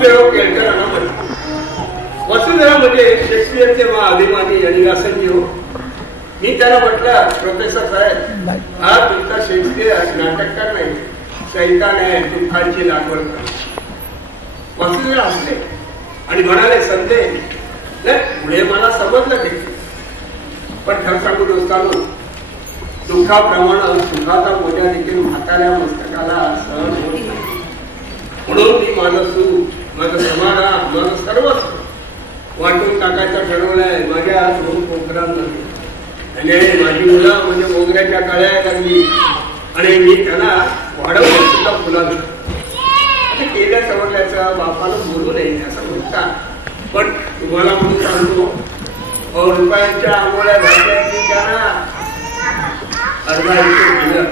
वसुदेव केळकरांना म्हटलं. वसुदेव म्हणजे शेक्सपियरचे महाअभिमानी आणि व्यासंजीव. मी त्याला म्हटलं, प्रोफेसर साहेब, हा तुमचा शेक्सपियर नाटककार नाही, सैतान आहे, दुःखांची लागवड कर. वसुदेव हसले आणि म्हणाले, संदेह पुढे मला समजलं ते, पण खरं सांगू दोस्तांनो, दुःखाप्रमाणे सुखाचा मोठ्या देखील म्हाताऱ्या मस्तकाला सहन होत नाही. म्हणून मी माझं सुख, माझं समाधान, माझं सर्वच वाटून टाकायचं ठरवलंय माझ्या दोन पोखरांमध्ये. आणि माझी मुलं म्हणजे मोगऱ्याच्या कळ्या लागली आणि मी त्यांना वाढवलं सुद्धा फुलांचं. केल्या सवरल्याचं बापानं बोलू नये असं म्हणतात, पण तुम्हाला म्हणून सांगतो, रुपयांच्या आंघोळ्या घातल्या की त्यांना अर्धा दिलं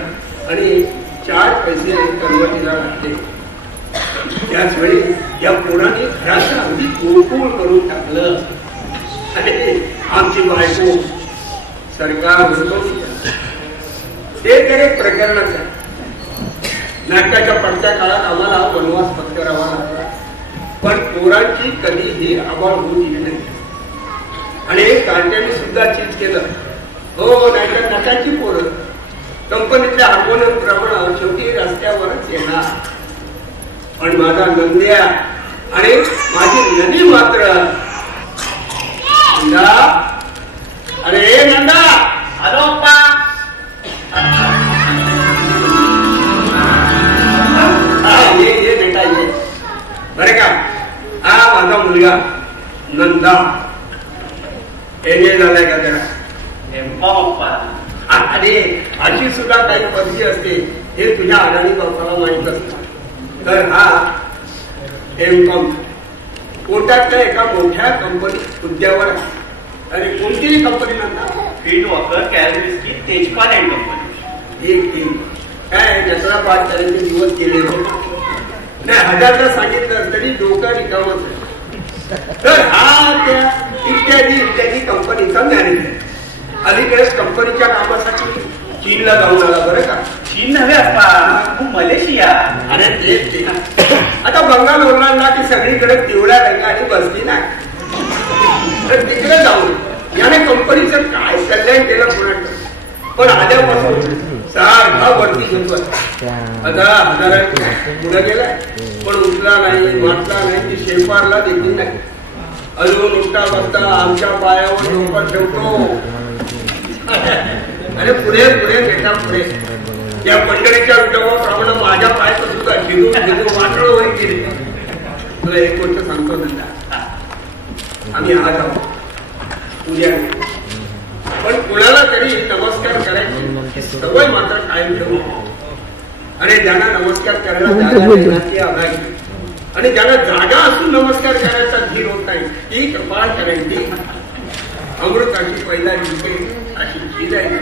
आणि 4 पैसे कन्वर्टीला घातले. त्याच वेळी या पोराने घराचं अगदी गोकुळ करून टाकलं आणि आमची बायको सरकार ते तर एक प्रकरणच आहे. नाटकाच्या पडत्या काळात आम्हाला वनवास पत्करावा लागला, पण पोरांची कधीही आबाळ होऊ दिली नाही. आणि कार्ट्याने सुद्धा चीज केलं. हो, नाहीतर नकाची पोरं कंपनीतल्या हार्मोनियम प्रमाणे शेवटी रस्त्यावरच येणार. पण माझा नंद्या आणि माझी नदी मात्र, नंदा, अरे नंदा, आलो अप्पा. ये बेटा ये, बरे का. हा माझा मुलगा नंदा. हे झालाय का जरा अप्पा. अरे अशी सुद्धा काही पदवी असते हे तुझ्या अडाणी बापाला माहित असतं. तर हा एम.कॉम कोर्टातल्या एका मोठ्या कंपनीत हुद्द्यावर आहे. अरे कोणतीही कंपनी नंतर फील्ड वॉकर, कॅलरिस्की, तेजपाल अँड कंपनी. एक काय दसरा पाच करायचे दिवस गेले नाही. 1000ला सांगितलं तरी डोका रिकामच आहे. तर हा त्या इत्यादी कंपनीचा मॅनेजर. अलीकडेच कंपनीच्या कामासाठी चीनला जाऊन आला. बरं का. चीन नव्हे असता, मलेशिया. अरे ते आता बंगाल ओलांडला की सगळीकडे पिवळ्या रंगाने बसली नाही, तर तिकडे जाऊन याने कंपनीचं काय कल्याण केलं पुण्यात. पण आल्यापासून सारखा वरती घेतोय. आता 1000 पुढे गेलाय, पण उठला नाही, वाटला नाही, ती शेफारला देखील नाही. अजून उठता बसता आमच्या पायावर डोकं ठेवतो. अरे पुढे पुढे बेटा पुढे. त्या मंडळीच्या उद्योगाप्रमाणे माझ्या पायाचं सुद्धा झिजू वाटळ वरी गेली. तुला एक गोष्ट सांगतो नंदा, आम्ही आज आहोत, उद्या पण कुणाला तरी नमस्कार करायची सवय मात्र कायम ठेवू. आणि ज्यांना नमस्कार करायला जागा आघाडी आणि ज्यांना जागा असून नमस्कार करायचा धीर होत नाही, ती कपाळ करायची अमृताची पहिला जिंके अशी चीज आहे.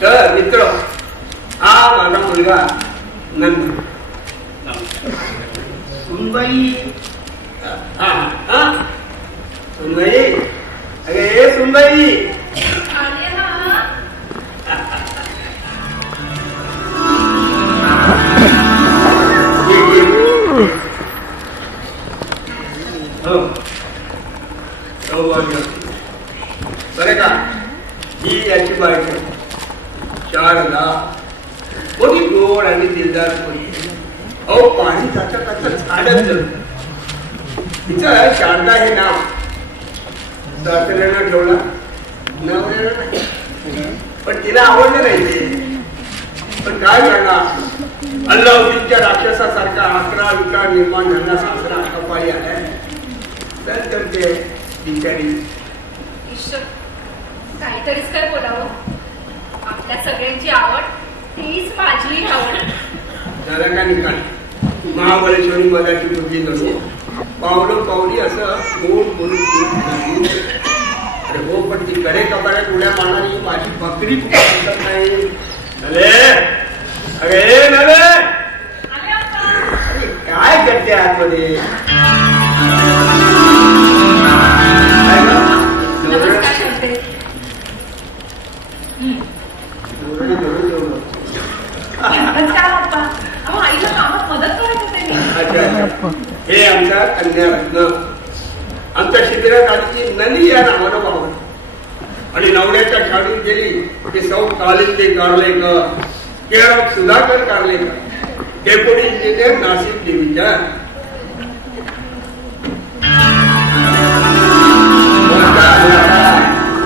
तर मित्र, हा माझा मुलगा नंद. सुनबाई, हा हा सुनबाई, अगे सुनबाई. बरे का. ही याची बायको शारदा, मोठी गोड आणि दिलदार पोरगी. अहो पाणी त्याचं झाडच. तिचं शारदा हे नाव सासऱ्यानं ठेवला, नवऱ्यानं नाही. पण तिला आवडलं नाही ते. पण काय करणार, अल्लाउद्दीनच्या राक्षसासारखा 11 विकार निर्माण झाला सासरा कपाळी आलाय. तर करते बिचारी. काहीतरीच काय बोलावं. आपल्या सगळ्यांची आवड हीच माझी आवड. झाला का निकाल. महाबळेश्वरी मराठी मुलगी करू पावलं पावली असं गोड बोलून. अरे हो, पण ती कडे कपाड्यात उड्या मारणारी माझी बकरी कुठं नाही. अरे नवे, काय करते आतमध्ये. आईला कामात मदत करत होते. हे आमचा कन्यारत्न. आमच्या शिबिरात आली नली या नावानं वावर आणि नवड्याच्या शाळेत गेली की सौ कालिंदे कारलेकर, केळप Sudhakar Karlekar, deputy engineer Nashik division.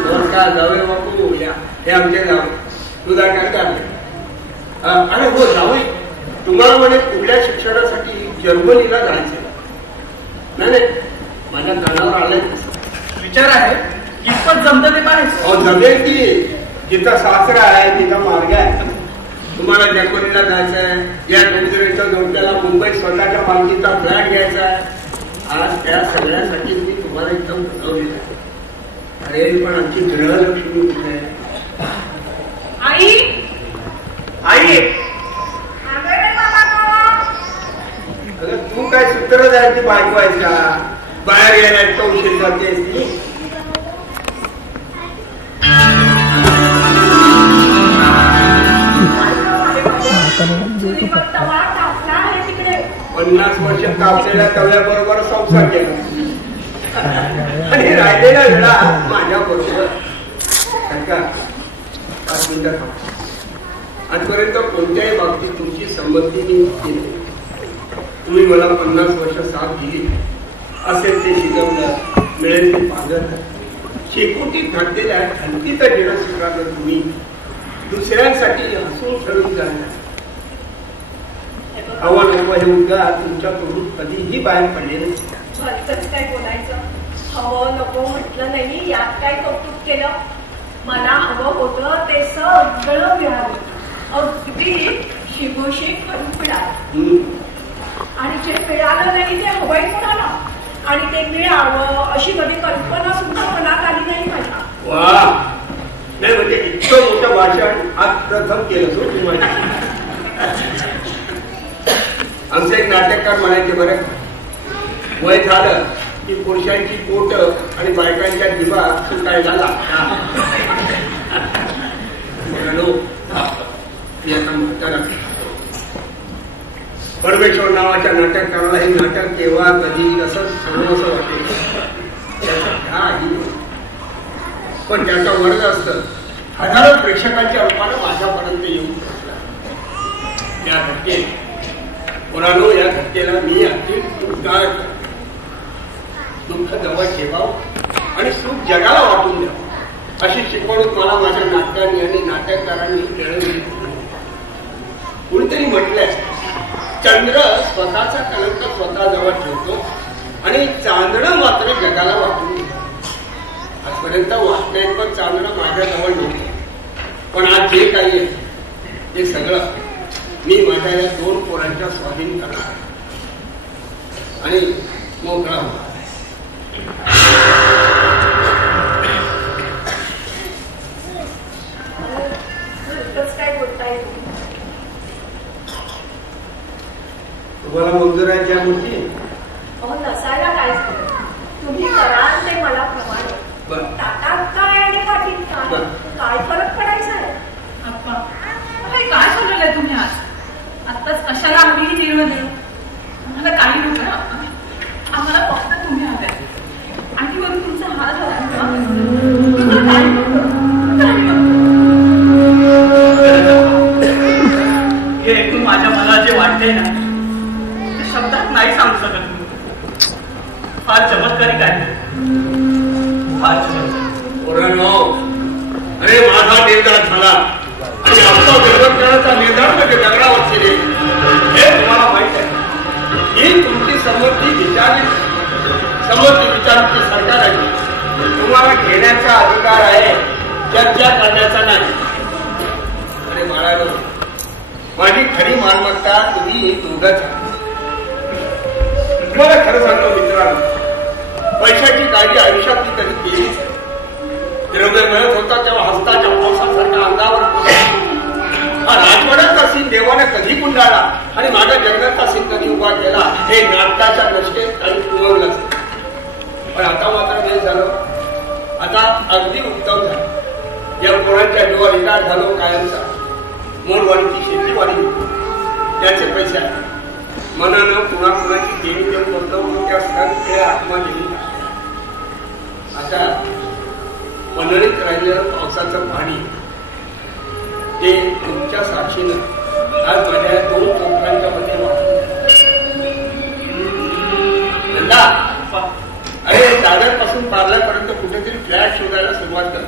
नमस्कार जावे बापू, या हे आमचे जावे सुधाकर कारले. अरे हो जावे, तुम्हाला म्हणे पुढल्या शिक्षणासाठी जर्मनीला जायचं. नाही माझ्या कानावर आलंय विचार आहे कितपत जमतं ते पाहायचं. जमेल की, जिथं सासरा आहे तिथं मार्ग आहे. तुम्हाला जर्मनीला जायचं आहे, या डोंगरेच्या जोडप्याला मुंबईत स्वतःच्या मालकीचा फ्लॅट घ्यायचा आहे. आज त्या सगळ्यासाठी मी तुम्हाला एकदम बनवलेलं आहे. अरे पण आमची गृहलक्ष्मी कुठे आहे? आई आई अगं तू काय सूत्र जायची बायको आहेस का? बाहेर गेला इतका उशीर करतेस ती. चुलीवर तवा तापला आहे तिकडे. 50 वर्ष तापलेल्या तव्याबरोबर संसार केला आणि राहिलेला वेळा माझ्या बरोबर. 5 मिनिटं थांबा. आजपर्यंत कोणत्याही बाबतीत तुमची संमती मी केली. तुम्ही मला 50 वर्ष साथ दिली. असेल ते शिकवलं, मिळेल ते पागल. शेकोटीत घातलेल्या खंतीत घेणं स्वीकारलं तुम्ही. दुसऱ्यांसाठी हसून खेळून जाणार. हवं नको हे उद्गार तुमच्याकडून कधीही बाहेर पडले नाही. भलतंच काय बोलायचं. हवं नको म्हटलं नाही, यात काय कौतुक केलं. मला हवं होतं ते सगळं मिळालं, अगदी शिबोशी करून मिळालं. आणि जे मिळालं नाही ते हवंय कोणाला, आणि ते मिळावं अशी कधी कल्पना सुद्धा मनात आली नाही माझ्या. वा, नाही म्हणजे इतकं मोठं भाषण आज प्रथम केलं सो तुम्हाला. आमचे एक नाटककार म्हणायचे, बरं वय झालं की पुरुषांची पोट आणि बायकांच्या जिभा सुटायला लागतात. परमेश्वर नावाच्या नाटककाराला हे नाटक केव्हा कधी असं सांगू असं वाटेल. पण त्याचा वर्ग असतं हजारो प्रेक्षकांच्या रूपानं माझ्यापर्यंत येऊन पोहोचला. या घटनेत कोणालो या घटनेला मी अगदी उद्गार दुःख जवळ ठेवावं आणि सुख जगाला वाटून द्यावं अशी शिकवणूक मला माझ्या नाटकांनी आणि नाटककारांनी मिळवली. कुणीतरी म्हटलंय, चंद्र स्वतःचा कलंक स्वतःजवळ ठेवतो आणि चांदणं मात्र जगाला वाटून देतो. आजपर्यंत वाटण्यात चांदणं माझ्याजवळ नव्हतं, पण आज जे काही आहे ते सगळं मी माझ्या या 2 पोरांच्या स्वाधीन करणार आणि मोकळा होणार. काय बोलताय तुम्हाला मंजूर आहे त्या गोष्टी? अहो नसायला काय झालं, तुम्ही कराल ते मला प्रमाणे. ताटात काय आणि पाठीत काय, काय फरक पडायचा आहे? अप्पा हे काय सांगलंय तुम्ही आज? आत्ताच कशाला आम्ही निर्णय देऊ? आम्हाला काही नको ना, आम्हाला फक्त तुम्ही हव्या. आणि वरून तुमचा हात हवा. हे ऐकून माझ्या मनाला जे वाटतंय ना ते शब्दात नाही सांगू शकत मी. फार चमत्कारिक आहे, फार चमत्कारिक. अरे माझा निर्धार झाला आणि आमचा निर्धार करण्याचा निर्धार म्हणजे दगडावरचे रे. हे तुम्हाला माहित आहे ही तुमची संमती विचारली सरकार आहे. तुम्हाला घेण्याचा अधिकार आहे, चर्चा करण्याचा नाही. अरे बाळानो, माझी खरी मालमत्ता तुम्ही दोघंच. तुम्हाला खरं सांगतो मित्रांनो, पैशाची काळजी आयुष्यात मी कधी केलीच. द्रव्य मिळत होता तेव्हा हस्ताच्या पावसासारखा अंगावर हा राजवाड्याचा सीन देवाने कधी गुंडाळला आणि माझ्या जगण्याचा सीन कधी उभा केला हे नाटकाच्या दृष्टीत काही उमगलं असतं. पण आता मात्र वेळ झालं, आता अगदी उत्तम झालं. या पोरांच्या जीवा रिटायर झालो कायमचा. मोडवाडीची शेती वाढली, त्याचे पैसे मनानं कुणाकुणाची देणी देऊन बसलो म्हणून त्या सगळे आत्मा देऊन आता पनळीत राहिलेलं पावसाचं पाणी ते तुमच्या साक्षीनं आज माझ्या 2 कोकणांच्या मध्ये नंदा, अरे दादरपासून पार्ल्यापर्यंत कुठेतरी फ्लॅट शोधायला सुरुवात कर.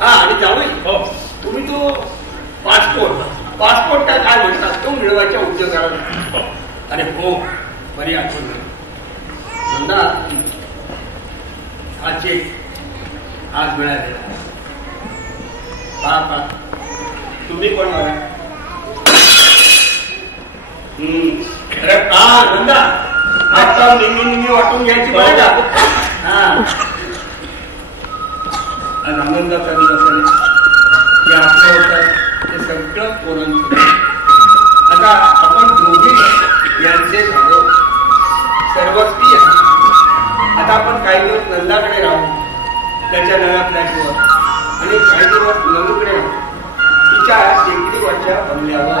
हा, आणि जावई हो, तुम्ही तो पासपोर्ट काय म्हणतात तो मिळवायच्या उद्योगाला. अरे हो, बरी आठवण. नंदा, हा चेक आज मिळालेला. पहा, तुम्ही पण बघा. अरे का नंदा, आता निम्मी वाटून घ्यायची बरं का. हा, आज आनंदाचा दिवस आहे. जे आपलं होतं ते सगळं पोरांचं. आता आपण दोघी यांचे झालो सर्वस्वी. आता आपण काही दिवस नंदाकडे राहू त्याच्या नव्या फ्लॅटवर, आणि काही दिवस नंदूकडे राहू तिच्या टेकडीवरच्या बंगल्यावर.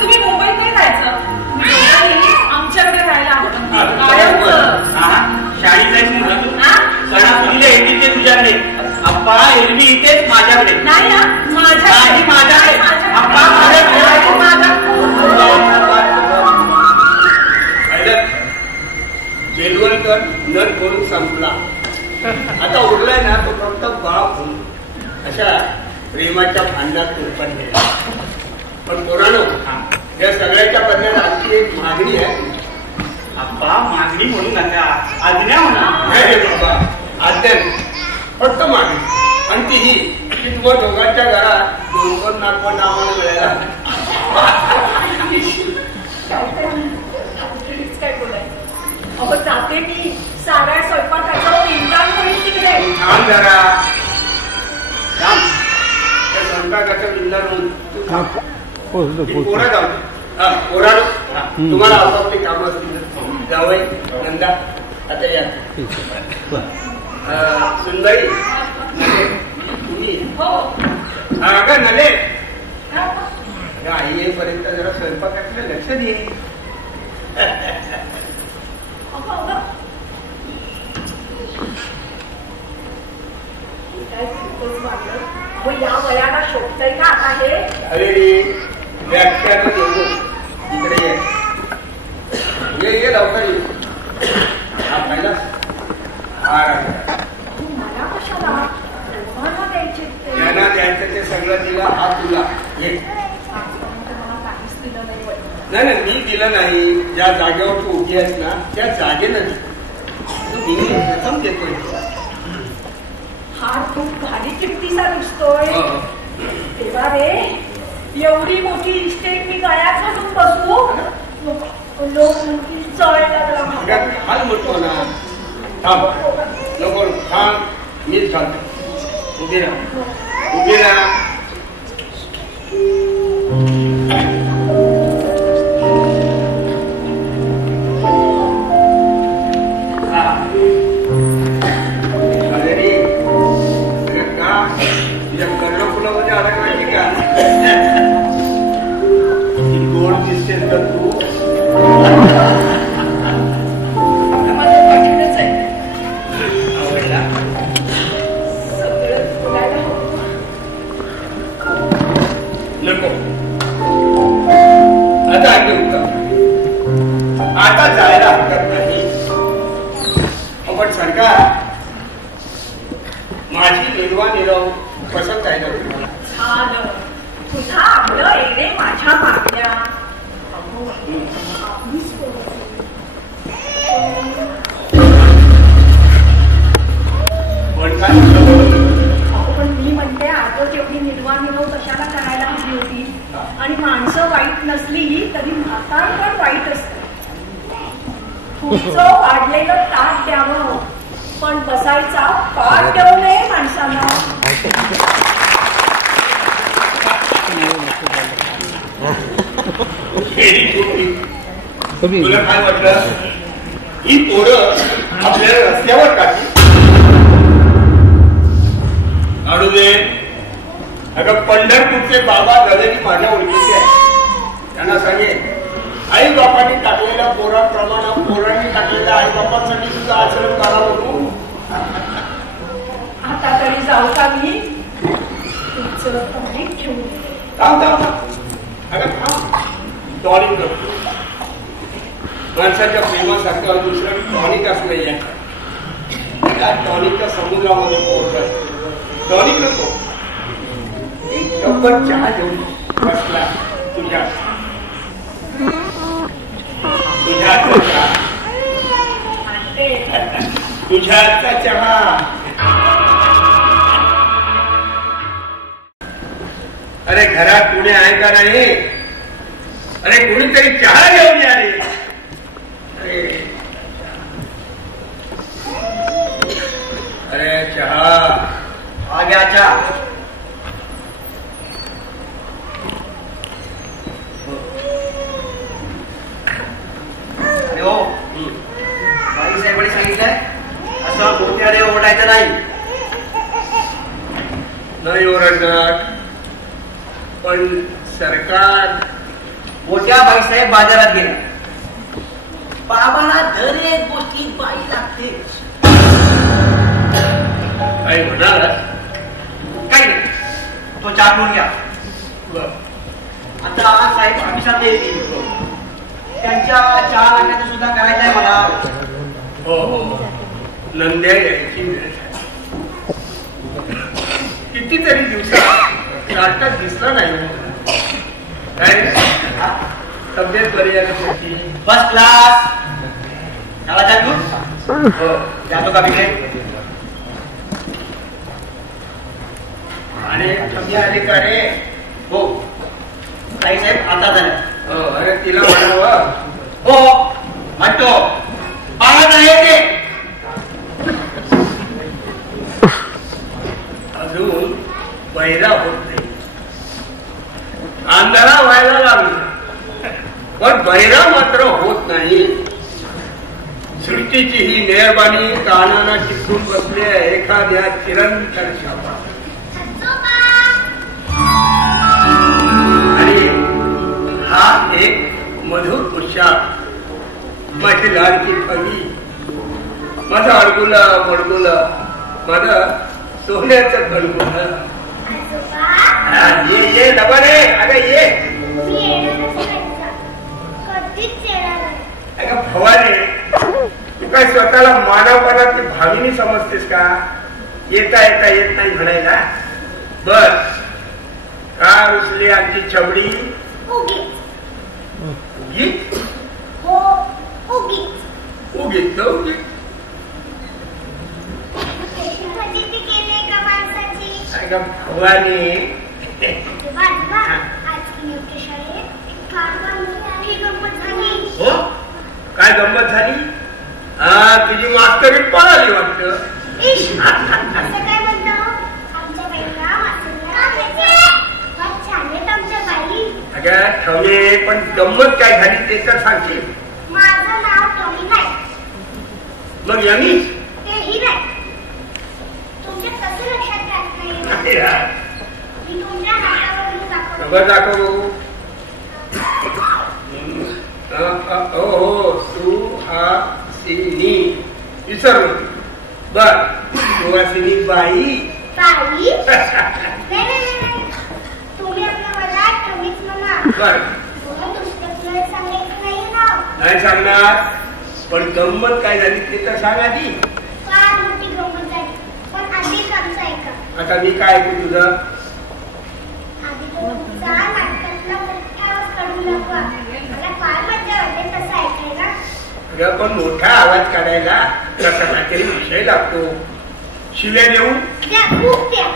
तुम्ही मुंबईत नाही राहायचं, आमच्याकडे राहायला शाळेत जायचं सणासुदीला येतील ते तुझ्याकडे. अप्पा एरवी इथेच माझ्याकडे. नाही ना, माझ्याकडे. अप्पा बेलवलकर नट म्हणून संपला. आता उरलाय ना तो फक्त बाप म्हणून. अशा प्रेमाच्या भांड्यात उत्पन्न केला. पण पोरानो, या सगळ्याच्या बदल्यात आजची एक मागणी आहे. अप्पा मागणी म्हणू नका, आज्ञा म्हणा. नाही रे बाबा, आज्ञा फक्त मागणी. आणि तीही की तुम्हा दोघांच्या घरात 2-2 नागपण आम्हाला मिळायला. काय बोलायचं. अहो जाते मी, सारा स्वयंपाकाचा इंटाण होईल तिकडे. थांब जरा, थांब. त्या स्वयंपाकाचं इंधान होऊन तू थांब. पोरं जाऊ दे. पोराडो, तुम्हाला आपापली कामं असतील. जावई, नंदा, आता या. सुंदरी, नले, तुम्ही अगं नले, आई येईपर्यंत जरा स्वयंपाकाकडे लक्ष दे. या वयाला शोधतय का आता हे? अरे व्याख्यान येतो इकडे ये लवकर ये. हा पहिला मला कशाला द्यायचे? त्यांना द्यायचं ते सगळं दिलं. हा तुला ये. काहीच दिलं नाही नाही, मी दिलं नाही. ज्या जागेवर तू उभी आहेस ना त्या जागेनं मी प्रथम देतोय. हा खूप भारी किमतीचा दिसतोय. तेव्हा रे, एवढी मोठी इस्टेट मी गळ्यात घालून बसू? लोक चढ लागला. हाच म्हणतो ना. थांब, नको थांब, मीच घालतो. उभी राहा, उभी राहा. कर्णफुलामध्ये अडकवायची का? गोड दिसतेस का तू? माझ्या पाठीवरच आहे. सगळं बोलायला हवं. नको, आता आता जायला हरकत नाही. पण सरकार, माझी निर्वाह निरव पसंत आहे ना तुम्हाला? छान. तुझा आपलं एरे माझ्या मागल्या. पण मी म्हणते आजच एवढी निर्वाह निरव कशाला करायला हवी होती. आणि माणसं वाईट नसली तरी म्हातार पण वाईट असतं. तुमचं वाढलेलं ताट द्यावं, पण बसायचा पाठ देऊ नये माणसाला. तुला काय वाटलं? ही पोरं आपल्याला रस्त्यावर काढली काढू दे. अगं पंढरपूरचे बाबा गगनी माझ्या ओळखीचे आहेत. त्यांना सांगे पोरांप्रमाणे पोरांनी टाकलेल्या आई बापांसाठी सुद्धा आश्रम करा बघू. आता तरी जाऊ का मी? तुमचं टॉनिक घेऊन टॉनिक नको. माणसाच्या प्रेमासारखं दुसरं टॉनिकच नाही आहे. त्या टॉनिकच्या समुद्रामध्ये पोहोचत टॉनिक नको. एक कप्पा चहा घेऊन बसला तुझ्या हातचा चहा. अरे घरात कुणी आहे का नाही? अरे कुणीतरी चहा घेऊन या रे. अरे चहा आ गया. चहा हो बाई साहेबांनी सांगितलंय असं मोठ्याने ओरडायचं नाही ओरडणार. पण सरकार मोठ्या बाईसाहेब बाजारात गेल्या. बाबाला दर एक गोष्टी बाई लागते. काही म्हणाल? काही नाही. तो चहा पिऊन घ्या. आता साहेब ऑफिसात येतील. त्यांच्या चहा लागण्याचं सुद्धा करायचं आहे मला. हो हो नंद्या यायची वेळ. कितीतरी दिवसात नाटकात दिसला नाही. काय तब्येत बरी आहे त्याची? First class. त्याला काय घेऊ? हो जातो का बिघडे? आणि कमी आली का रे? हो काही साहेब आता झालं. अरे तिला म्हणावं. हो म्हणतो आज आहे ते. अजून बहिरा होत नाही. अंधारा व्हायला लागला पण बहिरा मात्र होत नाही. सृष्टीची ही मेहरबानी कानाला चिकटून बसले एखाद्या चिरंतर शापा. आणि हा एक मधुर पोशाख. माझी लाडकी फगी, माझं अडगुला मडगुला, माझं सोन्याचं गडगुला. ये डबा रे. अगं ये. अगं भवाने तू काय स्वतःला मानवपणाची भाविनी समजतेस का? येता येता येत नाही म्हणायला. बस का रुसली आमची छबडी? उगीच भवानी हो काय गंमत झाली? तुझी मास्तरी पळाली वाटतं. अगं ठेवले पण गंमत काय झाली ते तर सांगशील? माझं नाव टॉमी नाही. मग यांनी तेही नाही. तुमच्या कसं लक्षात राहत नाही? मी तुमच्या हातावरून दाखवतो. दाखव बघू. हो सुहासिनी विसरलो. बर सुहासिनी बाई. बाई नाही. तुम्ही आपल्या मला टॉमीच म्हणा. बर दुसरं तुला सांगायचं नाही ना. नाही सांगणार पण गंमत काय झाली ते तर सांग आधी. फार मोठी गंमत झाली पण आधीच आमचं ऐका. आता मी काय ऐकू तुझं? आधी तुमचा नाटकातला मोठा आवाज काढू नका. मला फार मजा वाटते तसं ऐकायला. अगं पण मोठा आवाज काढायला कसा काहीतरी विषय लागतो. शिव्या देऊ? द्या खूप द्या.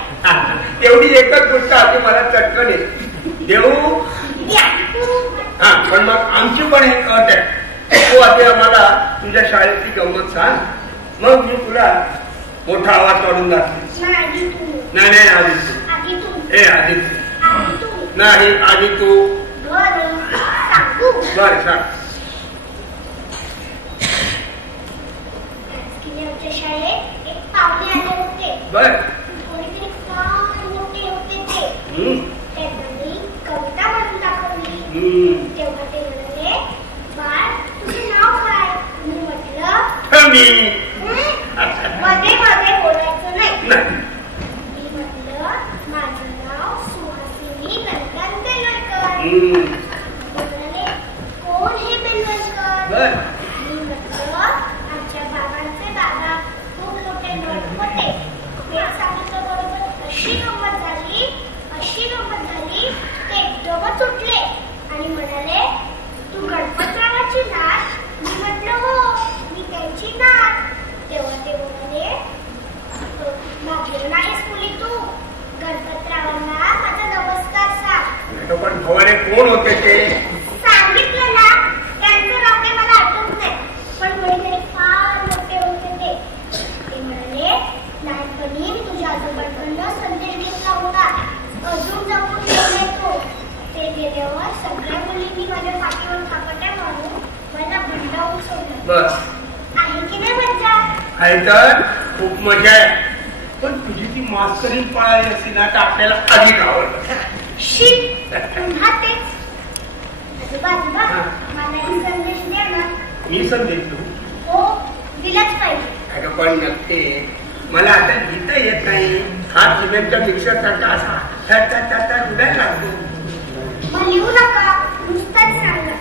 तेवढी एकच गोष्ट आधी मला चटकन येते. देऊ? द्या खूप. हा पण मग आमची पण एक अट आहे. तू आधी आम्हाला तुझ्या शाळेतली गंमत सांग मग मी तुला मोठा आवाज काढून दाखवेन. नाही तू. नाही आधी तू. आधी तू. आधी तू. आधी तू. नाही आधी तू. बरं सांगू. बर सांग. आमच्या शाळेत एक पाहुणे आले होते. बर कोणीतरी फार मोठे होते ते. त्यांनी कविता म्हणून दाखवली. तेव्हा ते म्हणाले बाळ तुझं मी. मध्ये मध्ये बोलायचं नाही. नाही. मी म्हटलं माझं नाव सुहासिनी नंदन बेलवलकर. म्हणाले कोण हे बेलवलकर? मी म्हटलं आमच्या बाबांचे दादा खूप मोठे लोक होते. मी सांगितलं बरोबर अशी गंमत झाली ते एकदमच उठले आणि म्हणाले तू गणपतरावाची नात? मी म्हटलं हो मी त्यांची नात. तेव्हा ते म्हणाले मागे नाहीस मुली तू गणपतरावांना माझा नमस्कार सांग. पण भवाने कोण होते ते? सांगितलं ना त्यांचं नाव काही मला आठवत नाही पण कोणीतरी फार मोठे होते ते म्हणाले लहानपणी मी तुझ्या आजोबांकडनं संदेश घेतला होता अजून जपून ठेवले तो. ते गेल्यावर सगळ्या मुलींनी माझ्या पाठीवर थापट्या मारून मला भंडावून सोडलं. आहे की नाही मज्जा? आहे तर खूप मजा आहे. पण तुझी ती मास्करी पळाली असती ना तर आपल्याला अधिक आवडलं. शी पुन्हा तेच. आजोबा मला एक संदेश द्या ना. मी संदेश देऊ? हो दिलाच पाहिजे. अगं पण नक्की मला आता लिहिता येत नाही. हा सिमेंटच्या मिक्सरसारखा असा उडायला लागतो. मग लिहू नका नुसताच सांगा.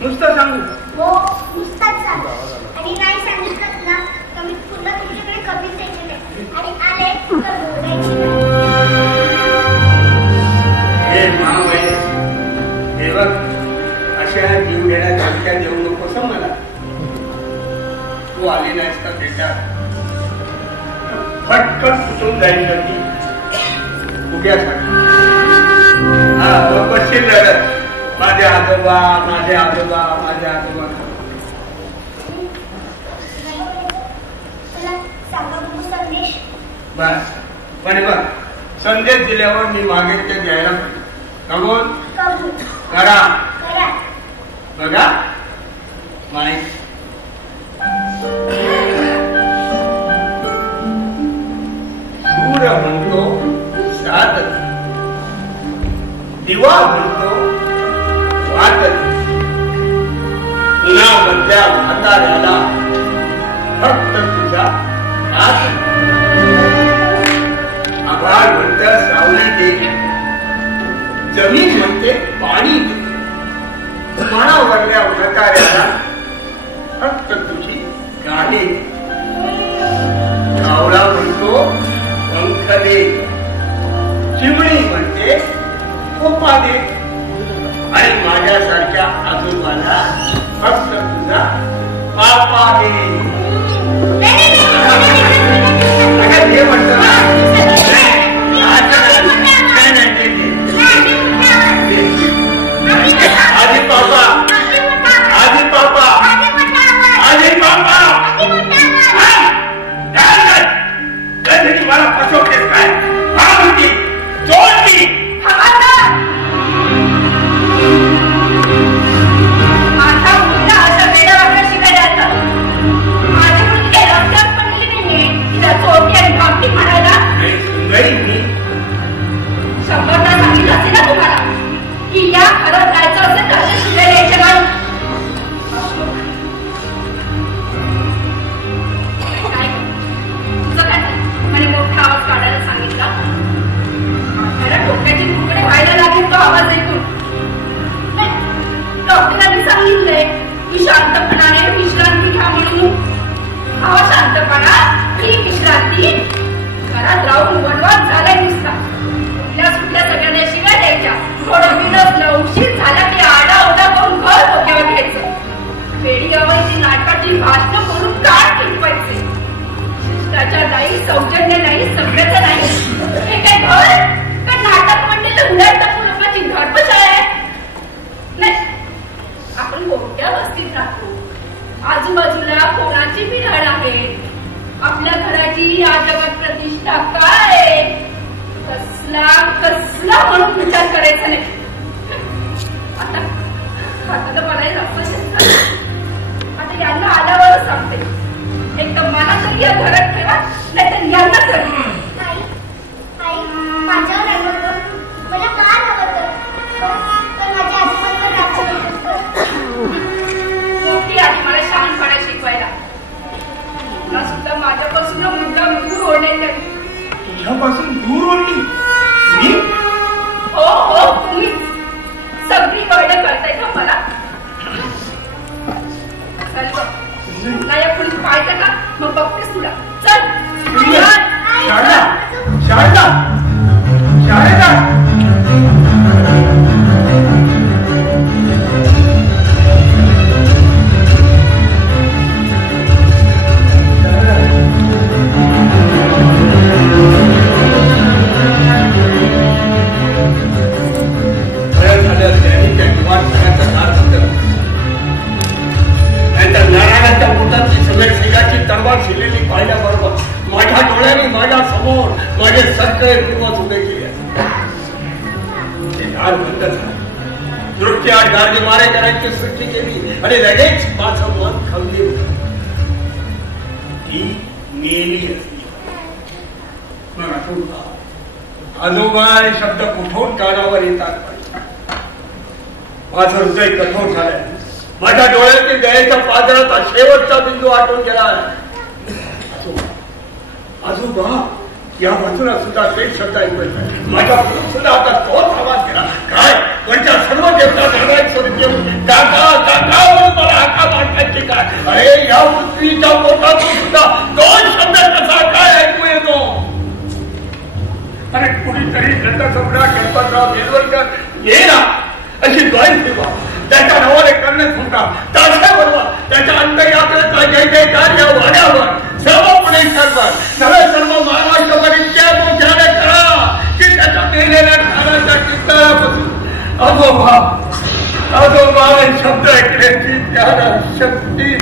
नुसतं सांगू? हो नुसताच सांगा. आणि नाही सांगितलं ना तर मी पुन्हा तुमच्याकडे कधीच यायचे नाही आणि आले तर बोलायचे हे माव आहे हे बघ अशा जीव घेण्या धमक्या देऊ नकोस मला. तू आली नाहीस का बेटा फटकन कुठून जाईल मी उद्यासाठी. हा बसशील रडत माझे आजोबा माझे आजोबा माझे आजोबा. बस पण बघ संदेश दिल्यावर मी मागेल ते द्यायला कबूल करा. बघा माहीत सूर्य म्हणतो सात दिवा म्हणतो वाट उन्हामधल्या म्हाताऱ्याला फक्त तुझा हात. आभाळ म्हणतं सावली दे जमीन म्हणते पाणी दे. माळावरल्या म्हाताऱ्याला फक्त तुझी गाणे. कावळा म्हणतो पंख दे. चिमणी म्हणते कोपा दे. आणि माझ्यासारख्या आजोबाला फक्त तुझा पापा दे. हे म्हणतो ना आधी पापा आधी पापा आधी पापा. कधी मला फसवतेस काय? होती जोडती माझा मुलगा अशा वेळावर शिकायला माझ्याकडून काही लक्षात पडली नाही तिला चोरटी आणि बापटी म्हणायला. मी शंभरदा सांगितलं असेल ना तुम्हाला की या खरं जायचं असेल तर असे शिवाय यायचे नाही. काय तुझं काय म्हणे मोठा आवाज काढायला सांगितला. आपल्याला डोक्याची तुकडे व्हायला लागेल तो आवाज ऐकून. डॉक्टरांनी सांगितलंय की शांतपणाने विश्रांती घ्या म्हणून. हा शांतपणा ही विश्रांती घरात राहून वनवास झालाय नुसता. सुटल्या सगळ्यांना शिवाय द्यायच्या. थोडं बिनसलं उशीर झाला की आडाओरडा करून घर डोक्यावर घ्यायचं. वेडी गावाची नाटकाची भाषणं करून कान टिपवायचे. शिष्टाचार नाही सौजन्य नाही सभ्यता नाही. हे काय घर का नाटक म्हणलेलं उड्यात टाकून लोकांची धडपशाळा आहे. नाही आपण कोणत्या वस्तीत राहतो? आजूबाजूला कोणाची बिराड आहे? आपल्या घराची या जगात प्रतिष्ठा काय? कसला कसला म्हणून विचार करायचा नाही. आता तर मला आता यांना आल्यावर सांगते. एक तर मला तरी या घरात ठेवा नाही तर यांना तरी. माझ्यावर आवडतं मला फार आवडतं पण माझ्या आजोबांवर मोठी आली मला शहाणपणा शिकवायला. मग बघतेस तुला. चल शारदा, शारदा, शारदा. पाहिल्याबरोबर माझ्या डोळ्याने माझ्या समोर माझे सगळे पूर्वज उभे केले. दार बंद झालं. नृत्यात गारगे मारे करायची सृष्टी केली आणि लगेच माझं मन खवले. ही मेली असती. आजोबा शब्द कुठून कानावर येतात. माझं हृदय कठोर झालंय. माझ्या डोळ्यातील दयेच्या पात्राचा शेवटचा बिंदू आटून गेला. आजोबा या बाजूला सुद्धा तेच शब्द ऐकत नाही. माझ्या सुद्धा आता तोच आवाज केला. काय म्हणजे सर्व देवता घालायचं काका काका म्हणून मला हाका मारण्याची काय. अरे या पृथ्वीच्या पोटातून सुद्धा दोन शब्द कसा काय ऐकू येतो. अरे कुणीतरी नटसम्राट गणपतराव बेलवलकर ये ना अशी द्वारी ठेवा. त्याच्या नावाने करण्यात होता त्याच्याबरोबर त्याच्या अंतर्यात्रेचा जय जयकार या वाड्यावर सर्व पुणे सर्व महाराष्ट्रभर इतक्या मोठ्याने करा की त्याच्या केलेल्या ठाण्याच्या चित्तापासून अधोबा शब्द ऐकण्याची त्याला शक्ती.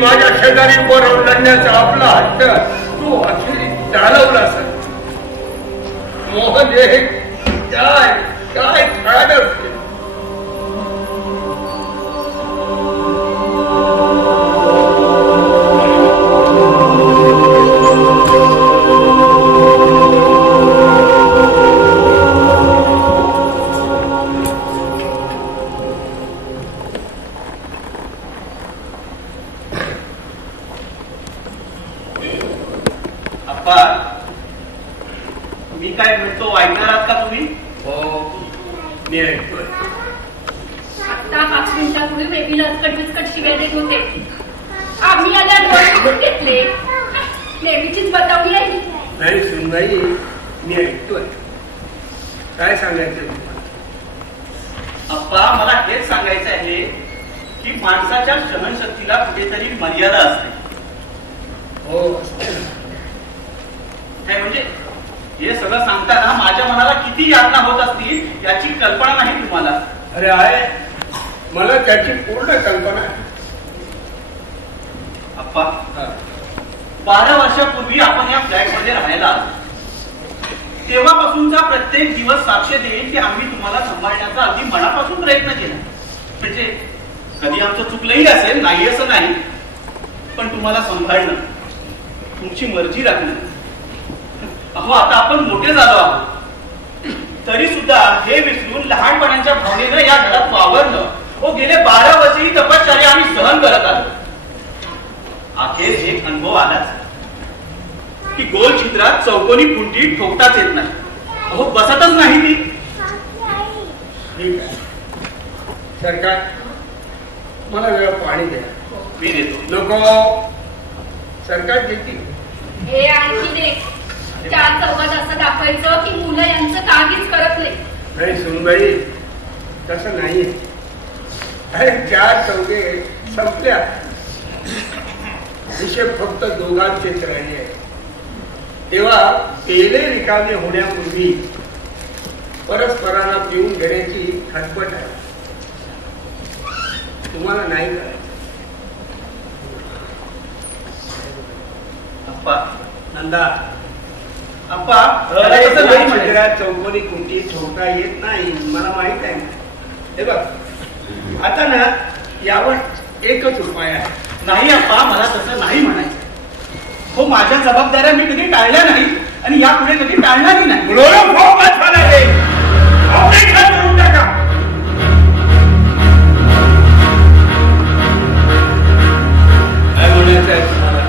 माझ्या शेजारी बरोबर लढण्याचा आपला हट्ट तो अखेरी चालवला. सर मोहन हे काय काय ठाण असते. मी काय म्हणतो ऐकणार आहात का तुम्ही? हो मी ऐकतोय. आता 5 मिनिटापूर्वी बेबीला अचकट बिस्कट शिव्या देत होते. आम्ही आल्या डोळे घेतले. नेहमीचीच बतावली आहे. नाही सुनबाई मी ऐकतोय. काय सांगायचं तुम्हाला? अप्पा मला हेच सांगायचं आहे की माणसाच्या सहनशक्तीला कुठेतरी मर्यादा असते. हो असते ना. काय म्हणजे हे सगळं सांगताना माझ्या मनाला किती यातना होत असतील याची कल्पना नाही तुम्हाला. अरे आहे मला त्याची पूर्ण कल्पना आहे. अप्पा 12 वर्षापूर्वी आपण या फ्लॅटमध्ये राहायला आलो. तेव्हापासूनचा प्रत्येक दिवस साक्ष देईल की आम्ही तुम्हाला सांभाळण्याचा अगदी मनापासून प्रयत्न केला. म्हणजे कधी आमचं चुकलंही असेल नाही असं नाही, पण तुम्हाला सांभाळणं तुमची मर्जी राखणं. अहो आता आपण मोठे झालो आहोत तरी सुद्धा हे विसरून लहानपणाच्या भावनेनं या घरात वावरलं. हो गेले 12 वर्ष ही तपश्चर्या आम्ही सहन करत आलो. अखेर एक अनुभव आलाच की गोल चित्रात चौकोनी खुंटी ठोकताच येत नाही. अहो बसतच नाही ती. ठीक आहे सरकार मला वेळ पाणी द्या. मी देतो. नको सरकार देतील. हे आणखी दे. 4 चौघात असं दाखवायचं की मुलं यांचं काहीच करत नाही. नाही सुनबाई तसं नाही. अरे 4 चौघे संपल्या. विषय फक्त दोघांचेच राहिले. तेव्हा पेले रिकामे होण्यापूर्वी परस्परांना पिऊन घेण्याची खटपट आहे. तुम्हाला नाही करायचं. अप्पा नंदा अप्पा मंदिरात चौकोनी कुंटी ठोकता येत नाही मला माहित आहे. हे बघ आता ना यावर एकच उपाय आहे. नाही अप्पा मला तसं नाही म्हणायचं. हो माझ्या जबाबदाऱ्या मी कधी टाळल्या नाही आणि यापुढे कधी टाळणारही नाही. करून टाका. काय म्हणायचं आहे तुम्हाला?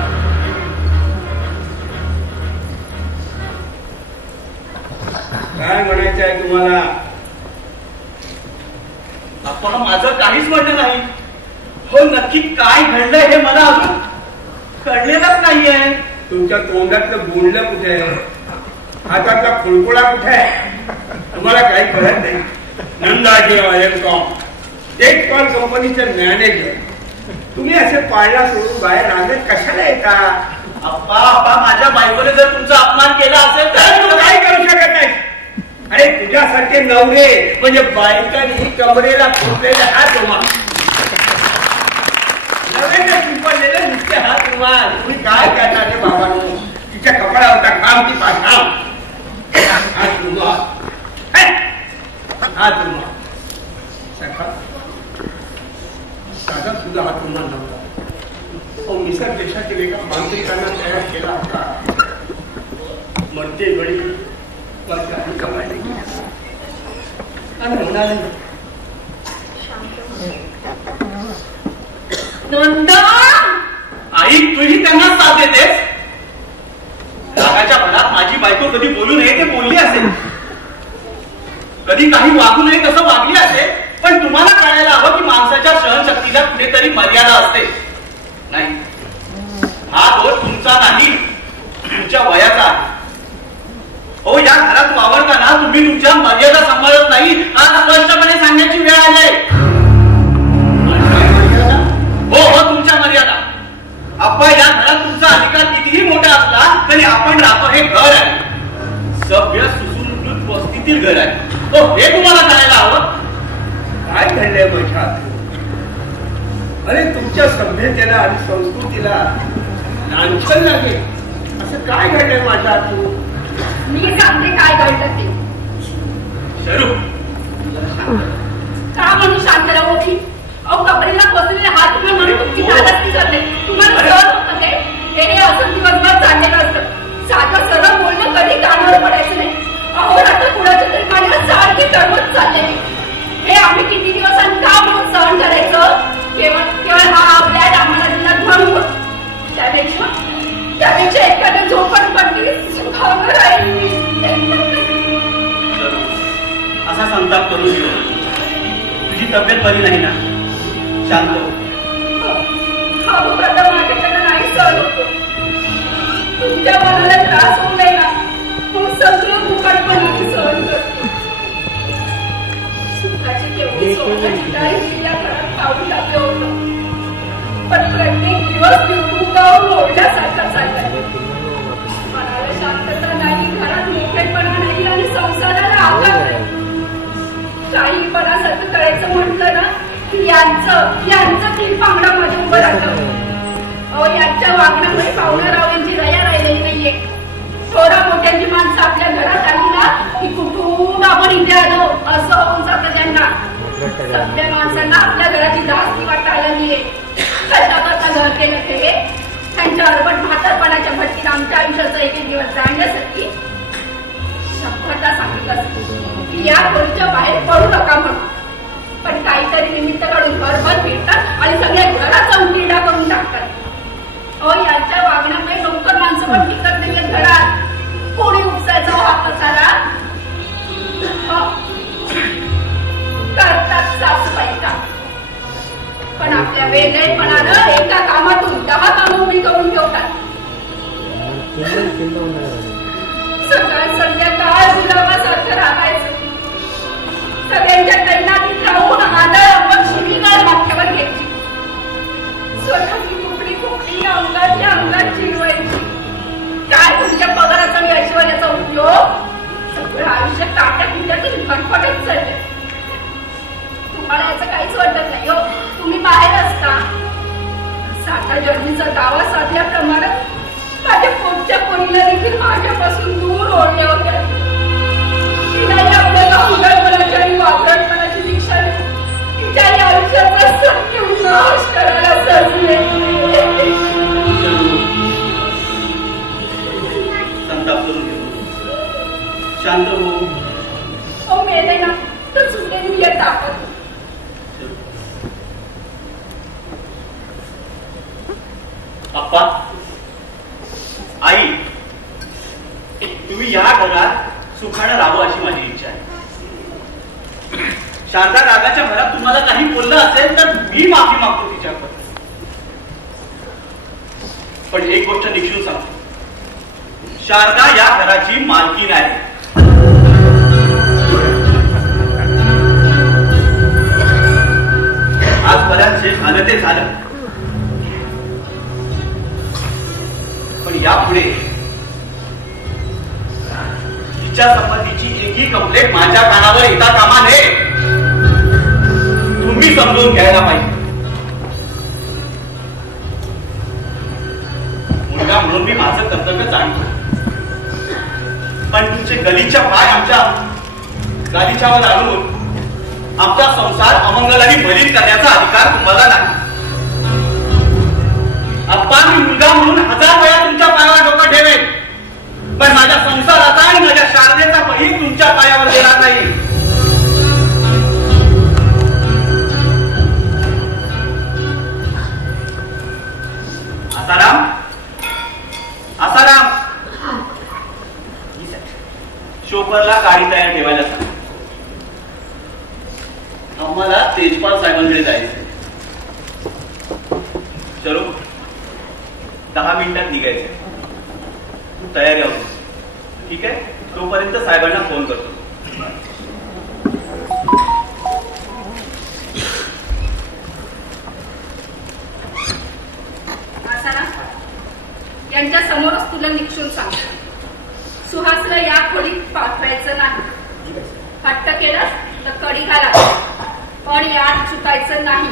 काय म्हणायचं आहे तुम्हाला? आपण माझं काहीच म्हणणं नाही. हो, नक्की काय घडलंय हे मला अजून कळलेलंच नाहीये. तुमच्या तोंडातलं बोलणं कुठे आहे? हातातला खुळखुळा कुठे आहे? तुम्हाला काही कळत नाही. नंदाजी टेककॉल कंपनीचे मॅनेजर तुम्ही असे पाळणा सोडून बाहेर रांगेत कशाला येता? अप्पा माझ्या बायकोने जर तुमचा अपमान केला असेल तर तू काही करू शकत नाही. अरे तुझ्यासारखे नवरे म्हणजे बायकांनी कमरेला फुटलेले हात रुमाल, नव्याने पिंपळलेले नुसते हात रुमाल. तुम्ही काय करणार रे बाबांनो? तिच्या कपड्यावरचा काम ती पाठाव हात रुमाल, हात रुमाल. साधा सुद्धा हात रुमाल नव्हता. मिसर देशातील एका मांत्रिकांना तयार केला होता. मरते वेळी कमायला आणि म्हणाले नंदा, आई तुही त्यांना साथ देतेस. रागाच्या भरात माझी बायको कधी बोलू नये ते बोलली असेल, कधी काही वागू नये तसं वागली असेल. पण तुम्हाला कळायला हवं की माणसाच्या सहनशक्तीला कुठेतरी मर्यादा असते. नाही, हा दोष तुमचा नाही, तुमच्या वयाचा आहे. हो, या घरात वावरताना तुम्ही तुमच्या मर्यादा सांभाळत नाही हा स्पष्टपणे सांगण्याची वेळ आली आहे. हो, तुमच्या मर्यादा. आपण या घरात तुमचा अधिकार कितीही मोठा असला तरी आपण राहतो हे घर आहे. सभ्य सुसंस्कृत वस्तीतील घर आहे. हो, हे तुम्हाला कळायला हवं. काय घडलंय माझ्यात? अरे तुमच्या सभ्यतेला आणि संस्कृतीला लांछन लागेल असं काय घडलंय माझ्या हातून? मी सांगते काय घडलं ते. शरू, का म्हणून शांत राहू की? अहो, कपड्याला बसलेले हात तुम्ही म्हणून तुमची चालत करते. तुम्हाला कळत होतं हे असं दिवसभर चाललेलं असतं. साधं सरळ बोलणं कधी कानावर पडायचं नाही. अहो, आता कुणाच्या तरी मांडीला सारखी चढवत चाललेली. हे आम्ही किती दिवस आणि का म्हणून सहन करायचं? केवळ हा आपल्या आम्हाला दिला म्हणून. त्यापेक्षा एखाद्या झोपडपट्टी सुखावं राहील मी. असा संताप करू शकतो. तुझी तब्येत बरी नाही ना? शांत हो. हा प्रथा माझ्याकडे नाही सहन होतो. तुमच्या मनाला त्रास होऊ नये ना मग सगळं मुकाटपणाने सहन करतो. सुखाची केवढी सोन्याची डाळी या घरात खाऊन टाकलं होतं. पण प्रत्येक दिवस गाव ओढल्यासारखा चाललाय. मनाला शांतता नाही, घरात मोठेपणा नाही आणि संसाराला आकार नाही. काहीपणासारखं करायचं म्हटलं ना की यांचं तीन पांगडा माझ्या उभं राहतं. अहो, यांच्या वागण्यामुळे पाहुणाराव यांची दया राहिलेली नाहीये. थोडा मोठ्यांची माणसं आपल्या घरात आली ना की कुठून आपण इथे आलो असं होऊन जातं त्यांना. सगळ्या माणसांना आपल्या घराची धास्ती वाटायला नाहीये. कशा करता घर केलं ते त्यांच्या अरबट म्हातारपणाच्या भट्टीत आमच्या आयुष्याचा एक दिवस जाणण्यासाठी शब्दाचा सांगितलं की या खोलीच्या बाहेर पडू नका म्हणून. पण काहीतरी निमित्त काढून घरभर फिरतात आणि सगळ्या घराचा उकिरडा करून टाकतात. अहो, यांच्या वागण्यामुळे नोकर माणसं पण टिकत नाहीये घरात. कोणी उपसायचा हात सारा करतात सासूबाई का. पण आपल्या वेगळेपणानं एका कामातून 10 कामं उभी करून ठेवतात. सकाळ संध्याकाळ गुलाबासारखं राहायचं. सगळ्यांच्या तैनातीत राहून आदळ मग शिवीगाळ माथ्यावर घ्यायची. स्वतःची कुकडी कुकडी अंगातल्या अंगात चिरवायची. काय तुमच्या पगाराचा आणि ऐश्वर्याचा उपयोग? सगळं आयुष्य काट्या पिट्यातून फटफटच चाललंय. तुम्हाला याचं काहीच वाटत नाही हो. तुम्ही बाहेर असता. साठा जर्नीचा दावा साधल्याप्रमाणे माझ्या पोटच्या पोरीला देखील माझ्यापासून दूर ओढले होते. तिलाही आपल्याला उघडपणाची आणि वापरटपणाची दीक्षा तिच्या आयुष्याचा सत्य करायला सजले. संताप करून घेऊ. शांत हो. मेले ना तर सुटलेली बिया टाकत. अप्पा, आई, तुम्ही या घरात सुखानं राहावं अशी माझी इच्छा आहे. शारदा रागाच्या घरात तुम्हाला काही बोललं असेल तर मी माफी मागतो तिच्याकडे. पण एक गोष्ट निश्चित सांगतो, शारदा या घराची मालकीण आहे. आज बऱ्याच जे झालं ते झालं, पण यापुढे तिच्या संबंधीची एकही कंप्लेंट माझ्या कानावर येता कामा नये. तुम्ही समजून घ्यायला पाहिजे. मुलगा म्हणून मी माझं कर्तव्य जाणतो, पण तुमचे गलीच्या पाय आमच्या गालीच्यावर आणून आमचा संसार अमंगलाने मलिन करण्याचा अधिकार तुम्हाला नाही. अप्पा, मी मुलगा म्हणून 1000 वेळा तुमच्या पायावर डोकं ठेवेन, पण माझ्या संसाराचा आणि माझ्या शारदेचा बहीण तुमच्या पायावर देणार नाही. आसाराम, आसाराम, शोफरला गाडी तयार ठेवायला सांग. आम्हाला तेजपाल साहेबांकडे जायचं. चलो, 10 मिनिटात निघायचं. तू तयारी आहोत, ठीक आहे? तोपर्यंत साहेबांना फोन करतो. यांच्या समोरच तुला निक्षून सांगतो, सुहासला या खोलीत पाठवायचं नाही. हट्ट केलं तर कडी घाला, पण यात चुकायचं नाही.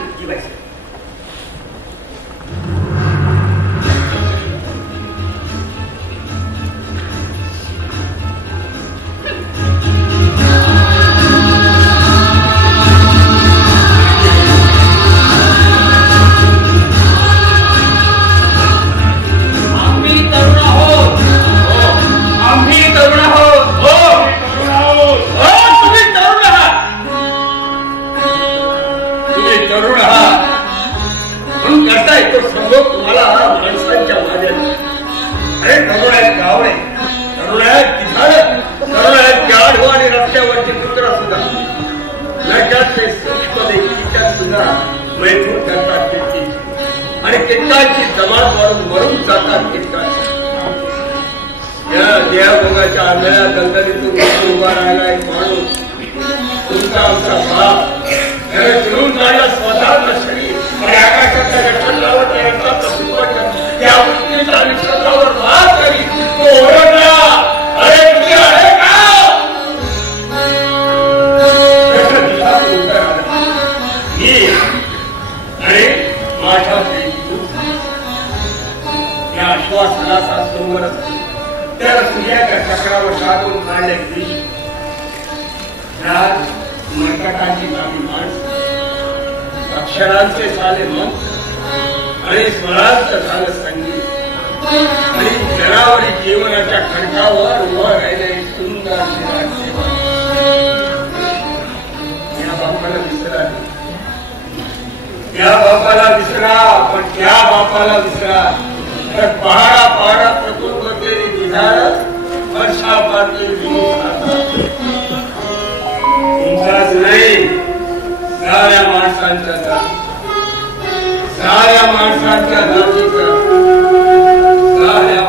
अक्षरांचे झाले मन आणि स्वरांचं झालं संगीत आणि जनावरी जीवनाच्या खंडावर उभं राहिले सुंदर या बापाला विसरा, त्या बापाला विसरा. पण त्या बापाला विसरा तर पहाडा पहाडा प्रकृतीने दिधार वर्षा पारली तुमचाच नाही, साऱ्या माणसांच्या साऱ्या माणसांच्या जातीचा साऱ्या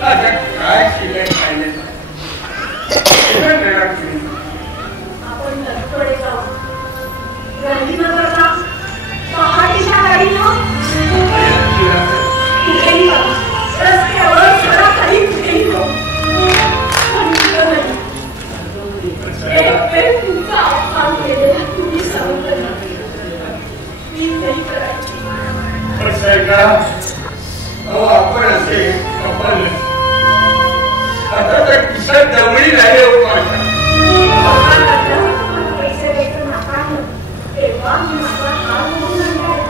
आता काय शिकाय पाहिजे आपण नदीकडे जाऊ गांधीनगरला पहाटेच्या गाडीनं रस्त्यावर थोडा खाली कुठेही जाऊ एक वेळ तुमचा अपमान केलेला तुम्ही सांगत मी नाही करायची आपण असे आता त्या किशात जवळी राहिले पैसे द्यायचं नाकारलं तेव्हा मी माझा हात म्हणून आणलाय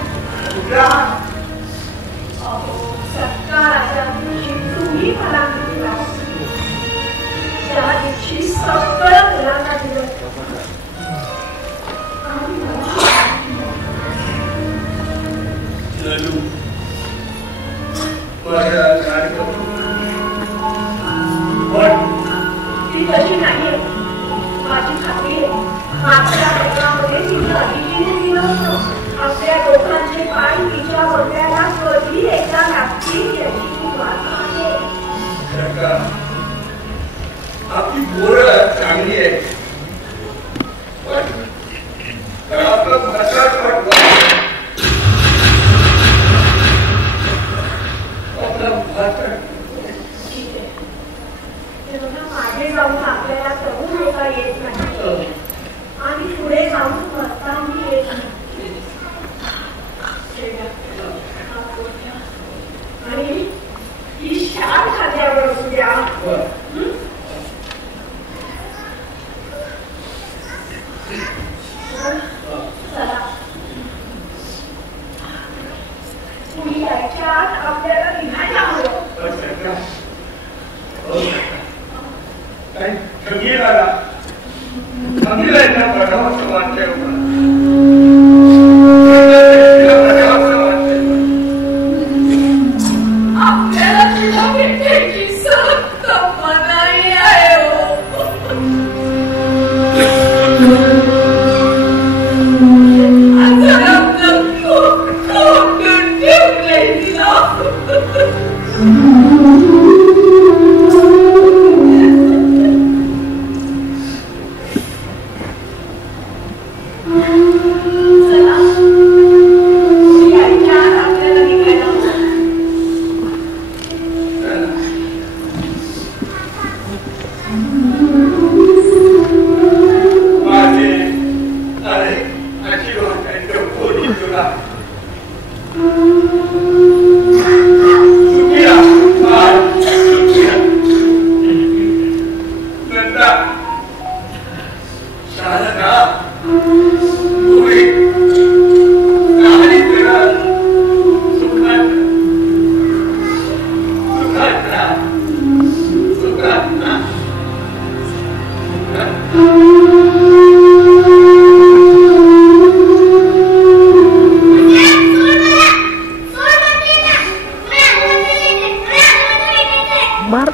सत्काराच्या दिवशी तुम्ही मला दिला त्या दिवशी सगळं मुलांना दिलं ती तशी नाहीये माझी खात्री आहे मागच्या लग्नामध्ये तिने अदितीने दिलं होतं आपल्या दोघांचे पाय तिच्या वडिलांना कधी एकदा लागतील याची ती वाट आहे आपली पोरं चांगली आहे आपलं भाषाच वाटतं मागे जाऊन आपल्याला तरुण होता येत नाही आणि पुढे जाऊन मरताही येत नाही आणि ही शाल खात्यावर असू द्या चला पुढे यायच्या आत आपल्याला निघायला हवं आपल्याला तुला भेटायची सक्त मनाई आहे मार